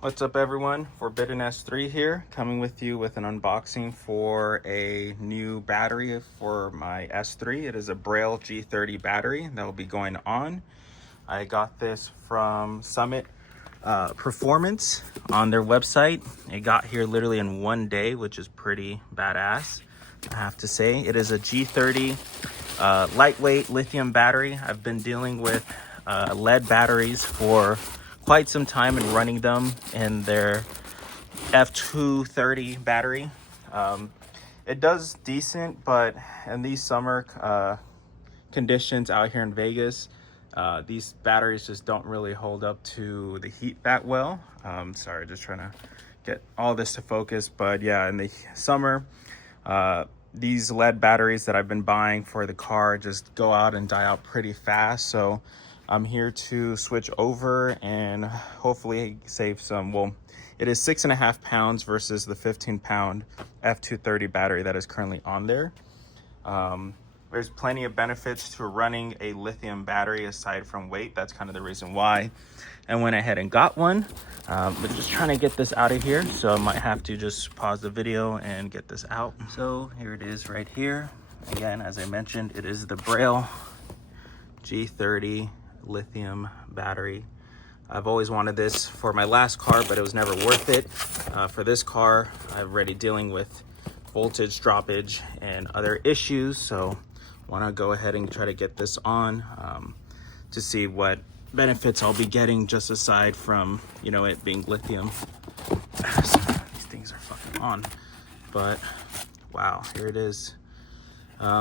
What's up everyone, Forbidden S3 here, coming with you with an unboxing for a new battery for my S3. It is a Braille G30 battery that will be going on. I got this from Summit Performance on their website. It got here literally in one day, which is pretty badass, I have to say. It is a G30 lightweight lithium battery. I've been dealing with lead batteries for quite some time and running them in their F230 battery. It does decent, but in these summer conditions out here in Vegas, these batteries just don't really hold up to the heat that well. Sorry, just trying to get all this to focus. But yeah, in the summer, these lead batteries that I've been buying for the car just go out and die out pretty fast. So I'm here to switch over and hopefully save some. Well, it is 6.5 pounds versus the 15-pound F230 battery that is currently on there. There's plenty of benefits to running a lithium battery aside from weight. That's kind of the reason why I went ahead and got one. But just trying to get this out of here, so I might have to just pause the video and get this out. So here it is right here. Again, as I mentioned, it is the Braille G30 lithium battery. I've always wanted this for my last car, but it was never worth it. For this car, I'm already dealing with voltage droppage and other issues, so want to go ahead and try to get this on to see what benefits I'll be getting, just aside from, you know, it being lithium. These things are fucking on, but wow, here it is.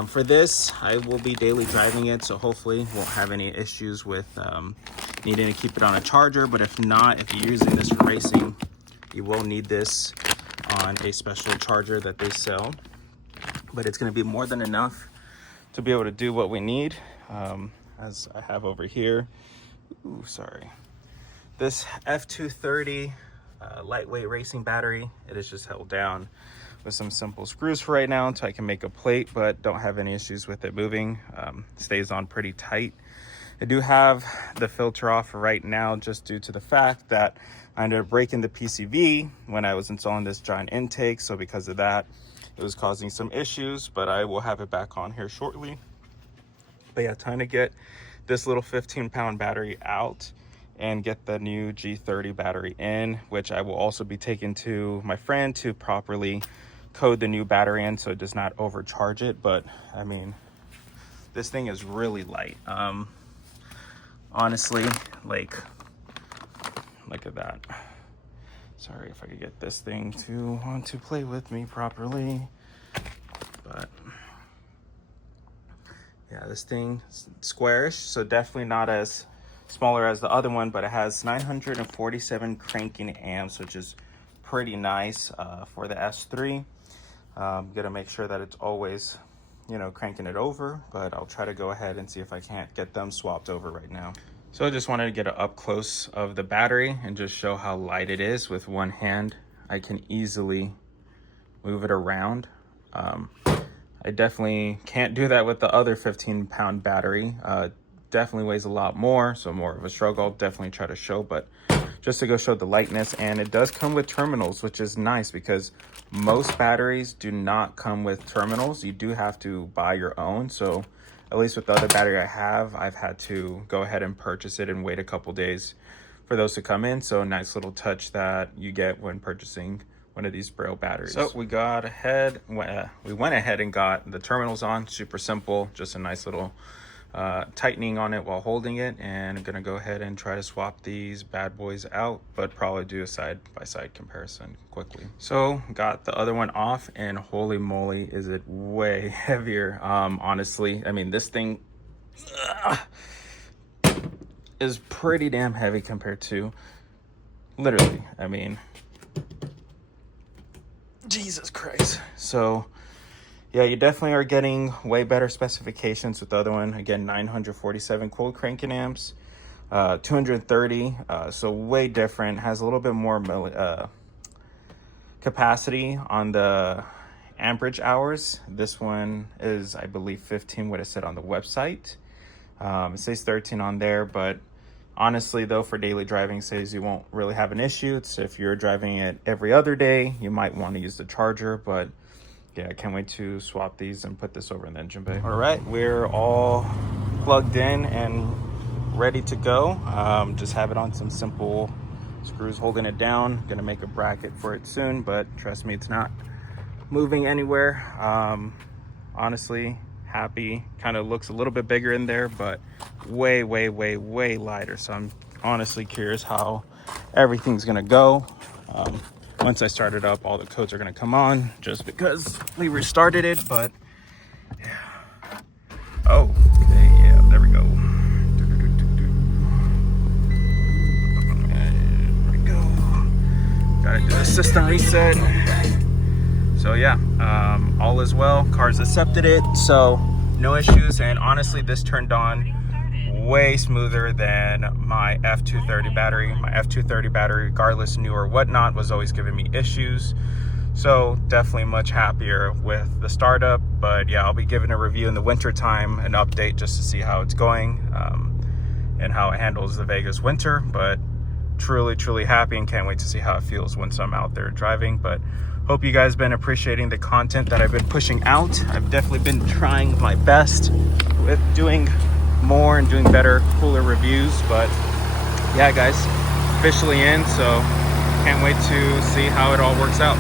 For this, I will be daily driving it, so hopefully won't have any issues with needing to keep it on a charger. But if not, if you're using this for racing, you will need this on a special charger that they sell. But it's going to be more than enough to be able to do what we need. As I have over here, this F230 lightweight racing battery. It is just held down with some simple screws for right now until I can make a plate, but don't have any issues with it moving. Stays on pretty tight. I do have the filter off for right now, just due to the fact that I ended up breaking the PCV when I was installing this giant intake. So because of that, it was causing some issues, but I will have it back on here shortly. But yeah, time to get this little 15-pound battery out and get the new G30 battery in, which I will also be taking to my friend to properly code the new battery in so it does not overcharge it. But I mean, this thing is really light. Honestly, like, look at that. Sorry, if I could get this thing to want to play with me properly. But yeah, this thing is squarish, so definitely not as smaller as the other one, but it has 947 cranking amps, which is pretty nice for the S3. I'm gonna make sure that it's always, you know, cranking it over, but I'll try to go ahead and see if I can't get them swapped over right now. So I just wanted to get an up close of the battery and just show how light it is. With one hand, I can easily move it around. I definitely can't do that with the other 15-pound battery. Definitely weighs a lot more, so more of a struggle. I'll definitely try to show, but just to go show the lightness. And it does come with terminals, which is nice because most batteries do not come with terminals. You do have to buy your own. So at least with the other battery I have, I've had to go ahead and purchase it and wait a couple days for those to come in. So a nice little touch that you get when purchasing one of these Braille batteries. So we went ahead and got the terminals on. Super simple, just a nice little tightening on it while holding it, and I'm gonna go ahead and try to swap these bad boys out, but probably do a side-by-side comparison quickly. So got the other one off, and holy moly, is it way heavier. Honestly, I mean, this thing is pretty damn heavy compared to, literally, I mean, Jesus Christ. So yeah, you definitely are getting way better specifications with the other one. Again, 947 cold cranking amps, 230, so way different. Has a little bit more capacity on the amperage hours. This one is, I believe, 15, what it said on the website. It says 13 on there, but Honestly though, for daily driving says you won't really have an issue. It's if you're driving it every other day, you might want to use the charger, but yeah, I can't wait to swap these and put this over in the engine bay. All right, we're all plugged in and ready to go. Just have it on some simple screws holding it down. Gonna make a bracket for it soon, but trust me, it's not moving anywhere. Honestly, happy. Kind of looks a little bit bigger in there, but way lighter. So I'm honestly curious how everything's gonna go. Once I start it up, all the codes are gonna come on just because we restarted it, but yeah. Oh, okay, yeah, there we go. There we go. Gotta do the system reset. So yeah, all is well. Car's accepted it, so no issues. And honestly, this turned on way smoother than my F230 battery. My F230 battery, regardless new or whatnot, was always giving me issues. So definitely much happier with the startup. But yeah, I'll be giving a review in the winter time, an update just to see how it's going and how it handles the Vegas winter. But truly happy and can't wait to see how it feels once I'm out there driving. But hope you guys been appreciating the content that I've been pushing out. I've definitely been trying my best with doing more and doing better, cooler reviews. But yeah guys, officially in, so can't wait to see how it all works out.